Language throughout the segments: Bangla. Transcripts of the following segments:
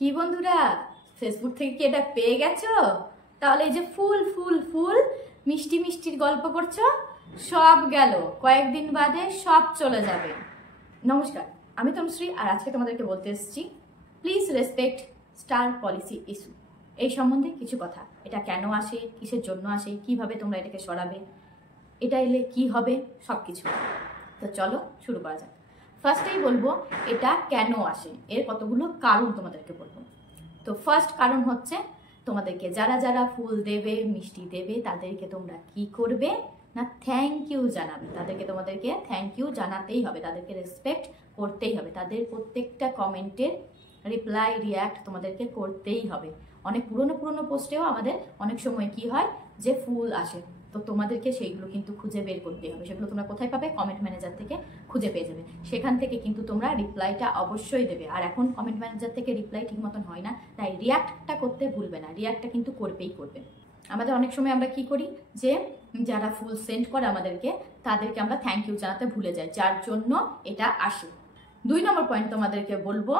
কি বন্ধুরা, ফেসবুক থেকে কি এটা পেয়ে গেছো? তাহলে এই যে ফুল ফুল ফুল মিষ্টি মিষ্টির গল্প করছো, সব গেল, কয়েকদিন বাদে সব চলে যাবে। নমস্কার, আমি তনুশ্রী, আর আজকে তোমাদেরকে বলতে এসেছি please respect star policy issue. এই সম্বন্ধে কিছু কথা, এটা কেন আসে, কিসের জন্য আসে, কিভাবে তোমরা এটাকে সরাবে, এটা এলে কি হবে, সব কিছু। তো চলো শুরু করা যাক। ফার্স্টেই বলবো এটা কেন আসে, এর কতগুলো কারণ তোমাদেরকে বলবো। তো ফার্স্ট কারণ হচ্ছে তোমাদেরকে যারা যারা ফুল দেবে, মিষ্টি দেবে, তাদেরকে তোমরা কি করবে না, থ্যাংক ইউ জানাবে। তোমাদেরকে থ্যাংক ইউ জানাতেই হবে, তাদেরকে রেসপেক্ট করতেই হবে, তাদের প্রত্যেকটা কমেন্টের রিপ্লাই রিয়াক্ট তোমাদেরকে করতেই হবে। অনেক পুরনো পুরনো পোস্টেও আমাদের অনেক সময় কি হয় যে ফুল আসে, তো তোমাদেরকে সেইগুলো কিন্তু খুঁজে বের করতে হবে। সেগুলো তোমরা কোথায় পাবে? কমেন্ট ম্যানেজার থেকে খুঁজে পেয়ে যাবে। সেখান থেকে কিন্তু তোমরা রিপ্লাইটা অবশ্যই দেবে। আর এখন কমেন্ট ম্যানেজার থেকে রিপ্লাই ঠিক মতন হয় না, তাই রিয়াক্টটা করতে ভুলবে না, রিয়াক্টটা কিন্তু করবেই করবে। আমাদের অনেক সময় আমরা কি করি যে যারা ফুল সেন্ড করে আমাদেরকে, তাদেরকে আমরা থ্যাংক ইউ জানাতে ভুলে যাই, যার জন্য এটা আসে। 2 নম্বর পয়েন্ট তোমাদেরকে বলবো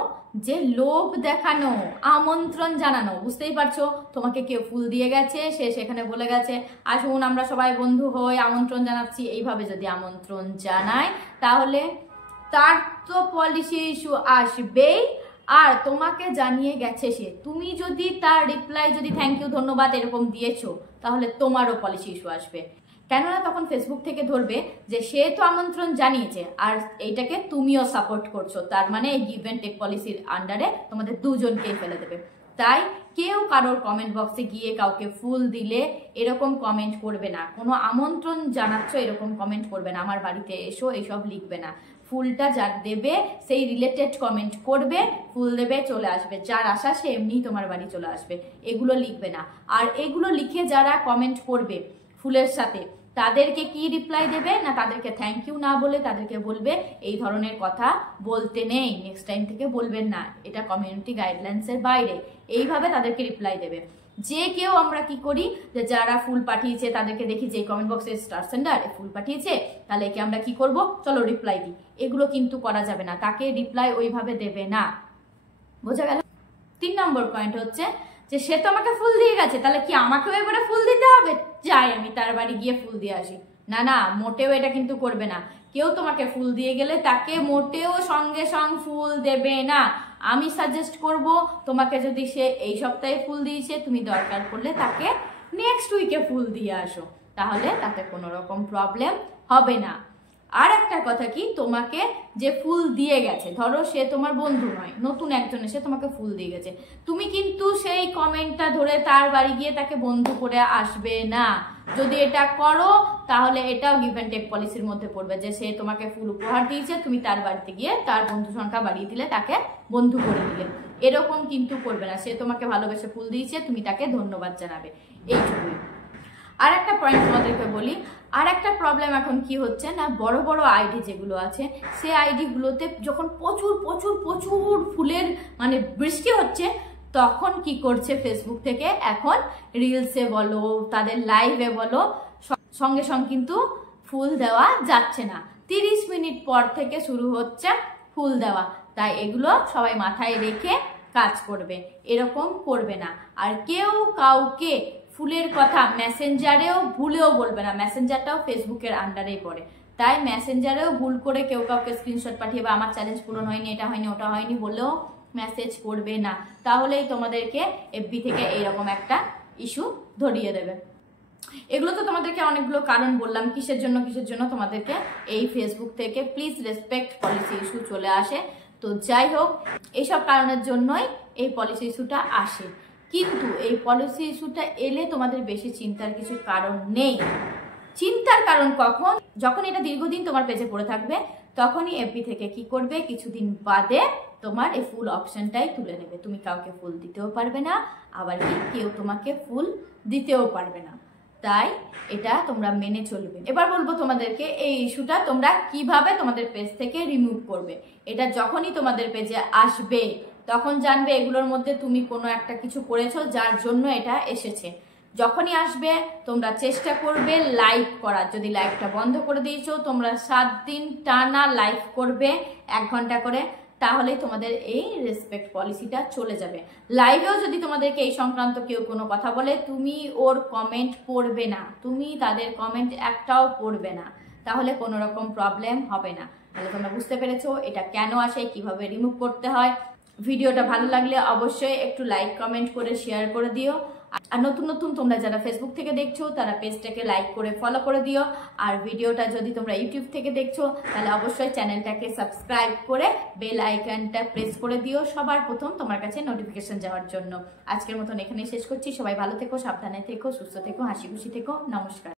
যে লোভ দেখানো, আমন্ত্রণ জানানো। বুঝতেই পারছো, তোমাকে কেউ ফুল দিয়ে গেছে, সে সেখানে বলে গেছে আসুন আমরা সবাই বন্ধু হই, আমন্ত্রণ জানাচ্ছি। এইভাবে যদি আমন্ত্রণ জানায় তাহলে তার তো পলিসি ইস্যু আসবেই। আর তোমাকে জানিয়ে গেছে সে, তুমি যদি তার রিপ্লাই যদি থ্যাংক ইউ ধন্যবাদ এরকম দিয়েছো, তাহলে তোমারও পলিসি ইস্যু আসবে। কেননা তখন ফেসবুক থেকে ধরবে যে সে তো আমন্ত্রণ জানিয়েছে আর এইটাকে তুমিও সাপোর্ট করছো, তার মানে এই গিভ অ্যান্ড টেক পলিসির আন্ডারে তোমাদের দুজনকেই ফেলে দেবে। তাই কেউ কারোর কমেন্ট বক্সে গিয়ে কাউকে ফুল দিলে এরকম কমেন্ট করবে না, কোনো আমন্ত্রণ জানাচ্ছ এরকম কমেন্ট করবে না, আমার বাড়িতে এসো এইসব লিখবে না। ফুলটা যার দেবে সেই রিলেটেড কমেন্ট করবে, ফুল দেবে চলে আসবে, যার আশা সে এমনিই তোমার বাড়ি চলে আসবে, এগুলো লিখবে না। আর এগুলো লিখে যারা কমেন্ট করবে ফুলের সাথে, তাদেরকে কি রিপ্লাই দেবে না, তাদেরকে থ্যাংক ইউ না বলে তাদেরকে বলবে এই ধরনের কথা বলতে নেই, নেক্সট টাইম থেকে বলবেন না, এটা কমিউনিটি গাইডলাইন্সের বাইরে। এইভাবে তাদেরকে রিপ্লাই দেবে। যে কেউ আমরা কি করি যে যারা ফুল পাঠিয়েছে তাদেরকে দেখি যে কমেন্ট বক্সে স্টার সেন্ডার ফুল পাঠিয়েছে, তাহলে একে আমরা কি করব, চলো রিপ্লাই দিই। এগুলো কিন্তু করা যাবে না, তাকে রিপ্লাই ওইভাবে দেবে না। বোঝা গেল? 3 নম্বর পয়েন্ট হচ্ছে যে সে তো আমাকে ফুল দিয়ে গেছে, তাহলে কি আমাকেও এবারে ফুল দিতে হবে, যাই আমি তার বাড়ি গিয়ে ফুল দিয়ে আসি। না না, মোটেও এটা কিন্তু করবে না। কেউ তোমাকে ফুল দিয়ে গেলে তাকে মোটেও সঙ্গে সঙ্গে ফুল দেবে না। আমি সাজেস্ট করব তোমাকে, যদি সে এই সপ্তাহে ফুল দিয়েছে, তুমি দরকার পড়লে তাকে নেক্সট উইকে ফুল দিয়ে আসো, তাহলে তাতে কোনো রকম প্রবলেম হবে না। আর একটা কথা কি, তোমাকে যে ফুল দিয়ে গেছে, ধরো সে তোমার বন্ধু নয়, নতুন একজন এসে তোমাকে ফুল দিয়ে গেছে, তুমি কিন্তু সেই কমেন্টটা ধরে তার বাড়ি গিয়ে তাকে বন্ধু করে আসবে না। যদি এটা করো তাহলে এটাও গিভ অ্যান্ড টেক পলিসির মধ্যে পড়বে, যে সে তোমাকে ফুল উপহার দিয়েছে, তুমি তার বাড়িতে গিয়ে তার বন্ধু সংখ্যা বাড়িয়ে দিলে, তাকে বন্ধু করে দিলে, এরকম কিন্তু করবে না। সে তোমাকে ভালোবেসে ফুল দিয়েছে, তুমি তাকে ধন্যবাদ জানাবে, এইটুকুই। আর একটা পয়েন্ট তোমাদেরকে বলি, আর একটা প্রবলেম এখন কি হচ্ছে না, বড় বড় আইডি যেগুলো আছে, সে আইডিগুলোতে যখন প্রচুর প্রচুর প্রচুর ফুলের মানে বৃষ্টি হচ্ছে, তখন কি করছে ফেসবুক থেকে এখন রিলসে বলো, তাদের লাইভে বলো, সঙ্গে সঙ্গে কিন্তু ফুল দেওয়া যাচ্ছে না, 30 মিনিট পর থেকে শুরু হচ্ছে ফুল দেওয়া। তাই এগুলো সবাই মাথায় রেখে কাজ করবে, এরকম করবে না। আর কেউ কাউকে ফুলের কথা মেসেঞ্জারেও ভুলেও বলবে না, মেসেঞ্জারটাও ফেসবুকের আন্ডারেই পড়ে, তাই মেসেঞ্জারেও ভুল করে কেউ কাউকে স্ক্রিনশট পাঠিয়ে বা আমার চ্যালেঞ্জ পূরণ হয়নি, এটা হয়নি, ওটা হয়নি বলেও মেসেজ করবে না, তাহলেই তোমাদেরকে এফবি থেকে এইরকম একটা ইস্যু ধরিয়ে দেবে। এগুলো তো তোমাদেরকে অনেকগুলো কারণ বললাম কিসের জন্য তোমাদেরকে এই ফেসবুক থেকে প্লিজ রেসপেক্ট পলিসি ইস্যু চলে আসে। তো যাই হোক, এইসব কারণের জন্যই এই পলিসি ইস্যুটা আসে। কিন্তু এই পলিসি ইস্যুটা এলে তোমাদের বেশি চিন্তার কিছু কারণ নেই। চিন্তার কারণ কখন? যখন এটা দীর্ঘদিন তোমার পেজে পড়ে থাকবে, তখনই এফবি থেকে কি করবে, কিছুদিন বাদে তোমার এই ফুল অপশনটাই তুলে নেবে। তুমি কাউকে ফুল দিতেও পারবে না, আবার কি কেউ তোমাকে ফুল দিতেও পারবে না। তাই এটা তোমরা মেনে চলবে। এবার বলবো তোমাদেরকে এই ইস্যুটা তোমরা কিভাবে তোমাদের পেজ থেকে রিমুভ করবে। এটা যখনই তোমাদের পেজে আসবে, তখন জানবে এগুলোর মধ্যে তুমি কোনো একটা কিছু করেছো যার জন্য এটা এসেছে। যখনই আসবে তোমরা চেষ্টা করবে লাইভ করার। যদি লাইভটা বন্ধ করে দিয়েছো, তোমরা 7 দিন টানা লাইভ করবে 1 ঘন্টা করে, তাহলে তোমাদের এই রেসপেক্ট পলিসিটা চলে যাবে। লাইভেও যদি তোমাদেরকে এই সংক্রান্ত কেউ কোনো কথা বলে, তুমি ওর কমেন্ট পড়বে না, তুমি তাদের কমেন্ট একটাও পড়বে না, তাহলে কোনো রকম প্রবলেম হবে না। তাহলে তোমরা বুঝতে পেরেছো এটা কেন আসে, কিভাবে রিমুভ করতে হয়। ভিডিওটা ভালো লাগলে অবশ্যই একটু লাইক কমেন্ট করে শেয়ার করে দিও। আর নতুন নতুন তোমরা যারা ফেসবুক থেকে দেখছো তারা পেজটাকে লাইক করে ফলো করে দিও। আর ভিডিওটা যদি তোমরা ইউটিউব থেকে দেখছো তাহলে অবশ্যই চ্যানেলটাকে সাবস্ক্রাইব করে বেল আইকনটা প্রেস করে দিও সবার প্রথম তোমার কাছে নোটিফিকেশন যাওয়ার জন্য। আজকের মতন এখানেই শেষ করছি। সবাই ভালো থেকো, সাবধানে থেকো, সুস্থ থেকো, হাসি খুশি থেকো। নমস্কার।